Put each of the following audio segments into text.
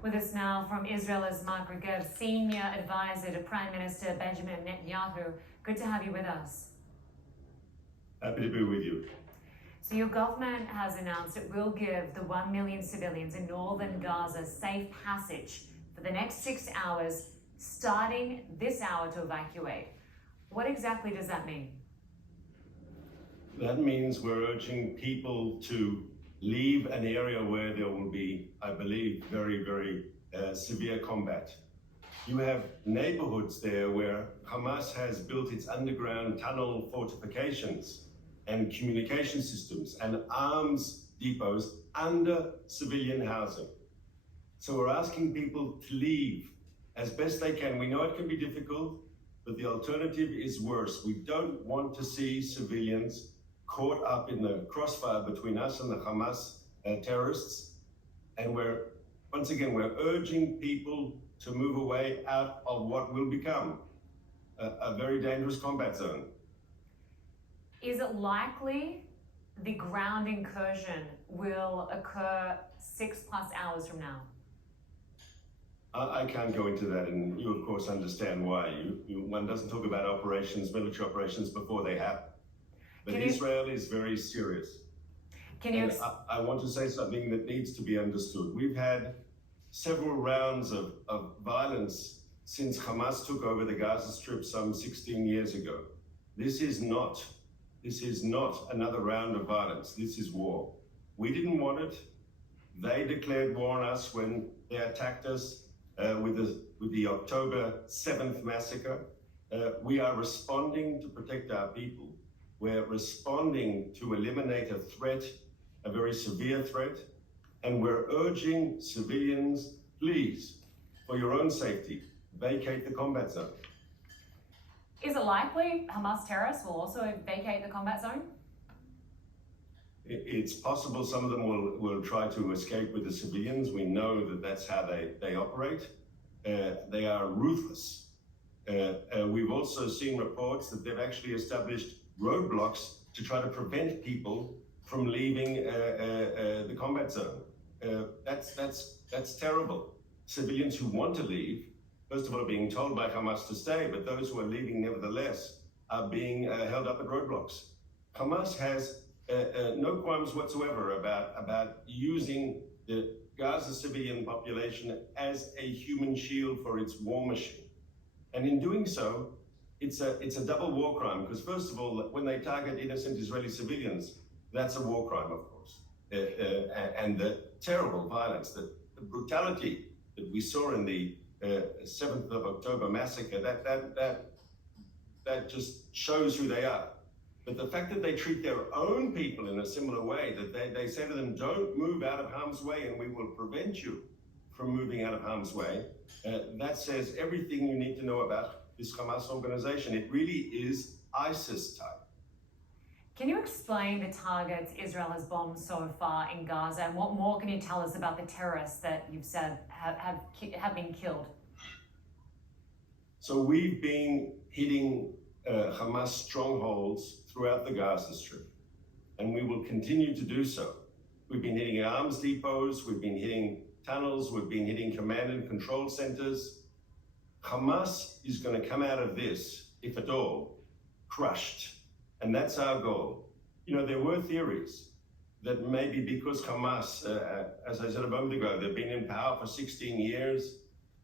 With us now from Israel is Mark Regev, Senior Advisor to Prime Minister Benjamin Netanyahu. Good to have you with us. Happy to be with you. So your government has announced it will give the 1 million civilians in northern Gaza safe passage for the next 6 hours, starting this hour to evacuate. What exactly does that mean? That means we're urging people to leave an area where there will be, I believe, very severe combat. You have neighborhoods there where Hamas has built its underground tunnel fortifications and communication systems and arms depots under civilian housing. So we're asking people to leave as best they can. We know it can be difficult, but the alternative is worse. We don't want to see civilians caught up in the crossfire between us and the Hamas terrorists. And once again, we're urging people to move away out of what will become a very dangerous combat zone. Is it likely the ground incursion will occur 6+ hours from now? I can't go into that, and you of course understand why. One doesn't talk about operations, military operations, before they happen. But Israel is very serious. I want to say something that needs to be understood. We've had several rounds of violence since Hamas took over the Gaza Strip some 16 years ago. This is not another round of violence. This is war. We didn't want it. They declared war on us when they attacked us with the October 7th massacre. We are responding to protect our people. We're responding to eliminate a threat, a very severe threat, and we're urging civilians, please, for your own safety, vacate the combat zone. Is it likely Hamas terrorists will also vacate the combat zone? It's possible some of them will try to escape with the civilians. We know that that's how they operate. They are ruthless. We've also seen reports that they've actually established roadblocks to try to prevent people from leaving the combat zone. That's terrible. Civilians who want to leave, first of all, are being told by Hamas to stay, but those who are leaving nevertheless are being held up at roadblocks. Hamas has no qualms whatsoever about using the Gaza civilian population as a human shield for its war machine. And in doing so, it's a double war crime, because first of all, when they target innocent Israeli civilians, that's a war crime, of course. And the terrible violence, the brutality that we saw in the 7th of October massacre, that just shows who they are. But the fact that they treat their own people in a similar way, that they say to them, don't move out of harm's way and we will prevent you from moving out of harm's way, that says everything you need to know about this Hamas organization. It really is ISIS type. Can you explain the targets Israel has bombed so far in Gaza, and what more can you tell us about the terrorists that you've said have been killed? So we've been hitting Hamas strongholds throughout the Gaza Strip, and we will continue to do so. We've been hitting arms depots, we've been hitting tunnels, we've been hitting command and control centers. Hamas is going to come out of this, if at all, crushed. And that's our goal. You know, there were theories that maybe because Hamas, as I said a moment ago, they've been in power for 16 years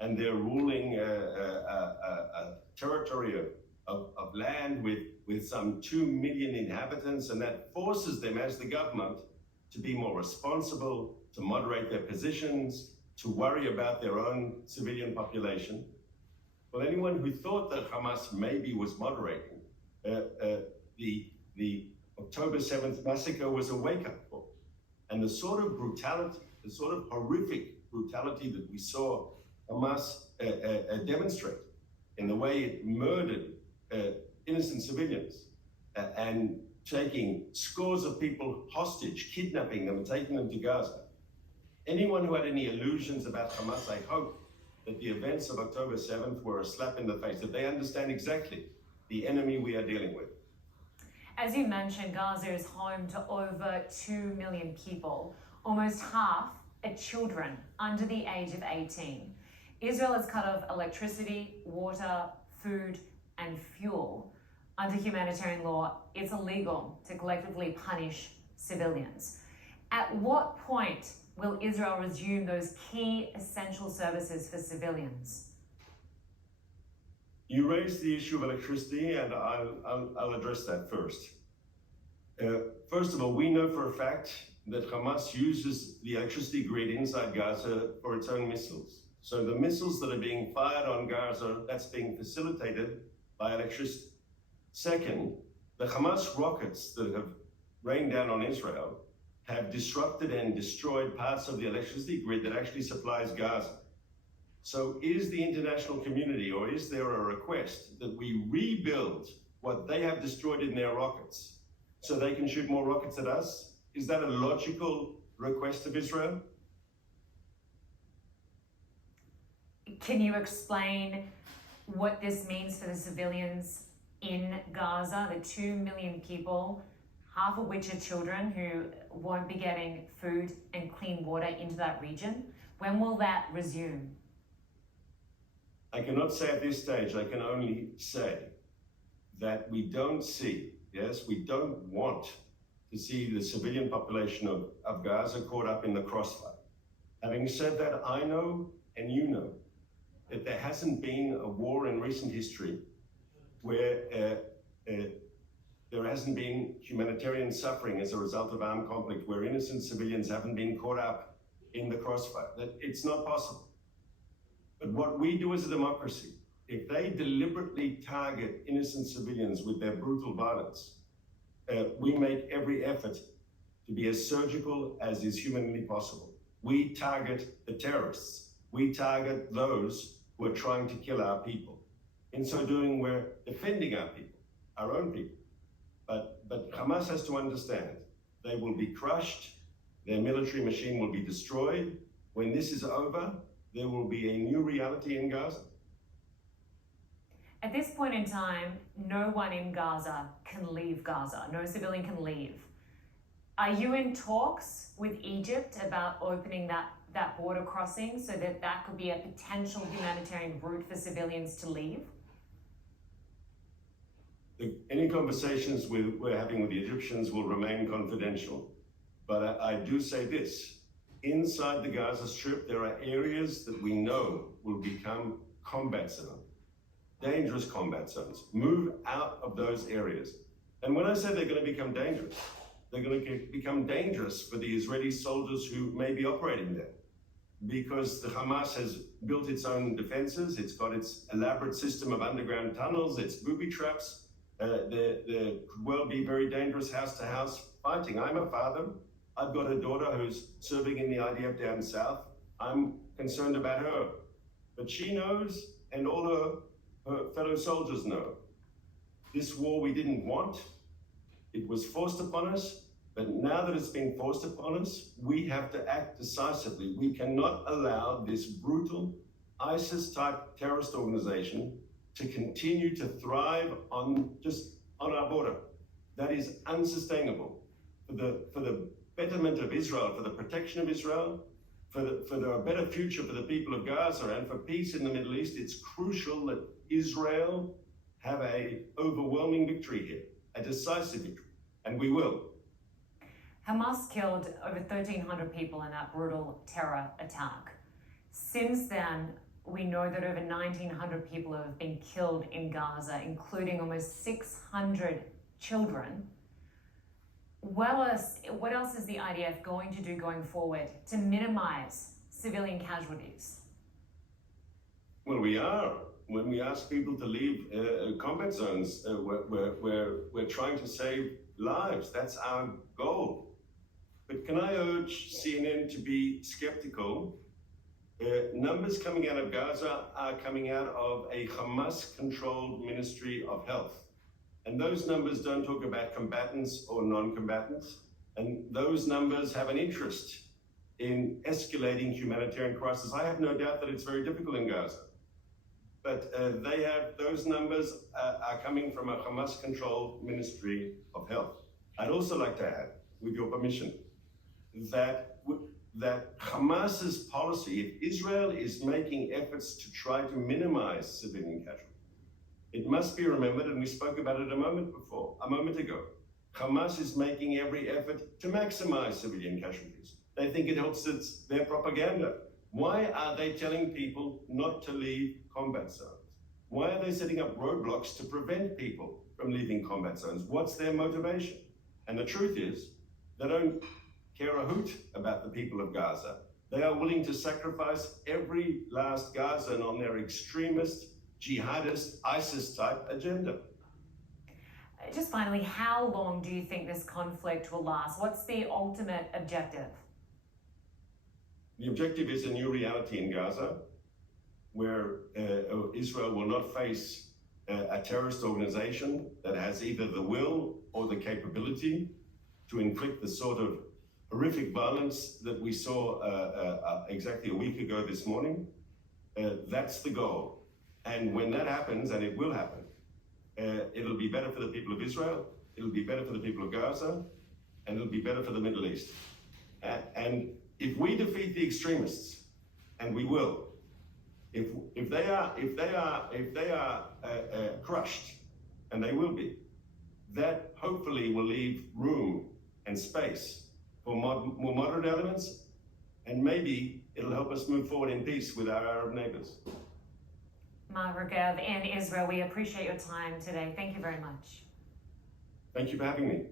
and they're ruling a territory of land with some 2 million inhabitants, and that forces them as the government to be more responsible, to moderate their positions, to worry about their own civilian population. Well, anyone who thought that Hamas maybe was moderating, the October 7th massacre was a wake-up call. And the sort of brutality, the sort of horrific brutality that we saw Hamas demonstrate in the way it murdered innocent civilians and taking scores of people hostage, kidnapping them and taking them to Gaza. Anyone who had any illusions about Hamas, I hope that the events of October 7th were a slap in the face, that they understand exactly the enemy we are dealing with. As you mentioned, Gaza is home to over 2 million people. Almost half children under the age of 18. Israel has cut off electricity, water, food, and fuel. Under humanitarian law, it's illegal to collectively punish civilians. At what point will Israel resume those key essential services for civilians? You raised the issue of electricity, and I'll address that first. First of all, we know for a fact that Hamas uses the electricity grid inside Gaza for its own missiles. So the missiles that are being fired on Gaza, that's being facilitated by electricity. Second, the Hamas rockets that have rained down on Israel have disrupted and destroyed parts of the electricity grid that actually supplies Gaza. So is the international community, or is there a request that we rebuild what they have destroyed in their rockets so they can shoot more rockets at us? Is that a logical request of Israel? Can you explain what this means for the civilians in Gaza, the 2 million people, half of which are children who won't be getting food and clean water into that region? When will that resume? I cannot say at this stage. I can only say that we don't see, yes, we don't want to see the civilian population of Gaza caught up in the crossfire. Having said that, I know and you know that there hasn't been a war in recent history where there hasn't been humanitarian suffering as a result of armed conflict, where innocent civilians haven't been caught up in the crossfire. That it's not possible. But what we do as a democracy, if they deliberately target innocent civilians with their brutal violence, we make every effort to be as surgical as is humanly possible. We target the terrorists. We target those who are trying to kill our people. In so doing, we're defending our people, our own people. But Hamas has to understand, they will be crushed, their military machine will be destroyed. When this is over, there will be a new reality in Gaza. At this point in time, no one in Gaza can leave Gaza. No civilian can leave. Are you in talks with Egypt about opening that border crossing so that could be a potential humanitarian route for civilians to leave? Any conversations we're having with the Egyptians will remain confidential. But I do say this. Inside the Gaza Strip, there are areas that we know will become combat zones, dangerous combat zones. Move out of those areas. And when I say they're going to become dangerous, they're going to become dangerous for the Israeli soldiers who may be operating there. Because the Hamas has built its own defenses, it's got its elaborate system of underground tunnels, its booby traps. There could well be very dangerous house-to-house fighting. I'm a father. I've got a daughter who's serving in the IDF down south. I'm concerned about her. But she knows, and all her fellow soldiers know, this war we didn't want. It was forced upon us, but now that it's been forced upon us, we have to act decisively. We cannot allow this brutal ISIS-type terrorist organization to continue to thrive on our border. That is unsustainable. For the betterment of Israel, for the protection of Israel, for the better future for the people of Gaza, and for peace in the Middle East, it's crucial that Israel have an overwhelming victory here, a decisive victory, and we will. Hamas killed over 1,300 people in that brutal terror attack. Since then, we know that over 1,900 people have been killed in Gaza, including almost 600 children. What else is the IDF going to do going forward to minimize civilian casualties? Well, we are. When we ask people to leave combat zones, we're trying to save lives. That's our goal. But can I urge CNN to be skeptical? Numbers coming out of Gaza are coming out of a Hamas-controlled Ministry of Health. And those numbers don't talk about combatants or non-combatants. And those numbers have an interest in escalating humanitarian crisis. I have no doubt that it's very difficult in Gaza. But those numbers are coming from a Hamas-controlled Ministry of Health. I'd also like to add, with your permission, that that Hamas's policy, if Israel is making efforts to try to minimize civilian casualties, it must be remembered, and we spoke about it a moment ago, Hamas is making every effort to maximize civilian casualties. They think it helps their propaganda. Why are they telling people not to leave combat zones? Why are they setting up roadblocks to prevent people from leaving combat zones? What's their motivation? And the truth is, they don't care a hoot about the people of Gaza. They are willing to sacrifice every last Gazan on their extremist, jihadist, ISIS-type agenda. Just finally, how long do you think this conflict will last? What's the ultimate objective? The objective is a new reality in Gaza, where Israel will not face a terrorist organization that has either the will or the capability to inflict the sort of horrific violence that we saw exactly a week ago this morning. That's the goal. And when that happens, and it will happen, it'll be better for the people of Israel, it'll be better for the people of Gaza, and it'll be better for the Middle East. And if we defeat the extremists, and we will, if they are crushed, and they will be, that hopefully will leave room and space for more moderate elements, and maybe it'll help us move forward in peace with our Arab neighbors. Regev in Israel, we appreciate your time today. Thank you very much. Thank you for having me.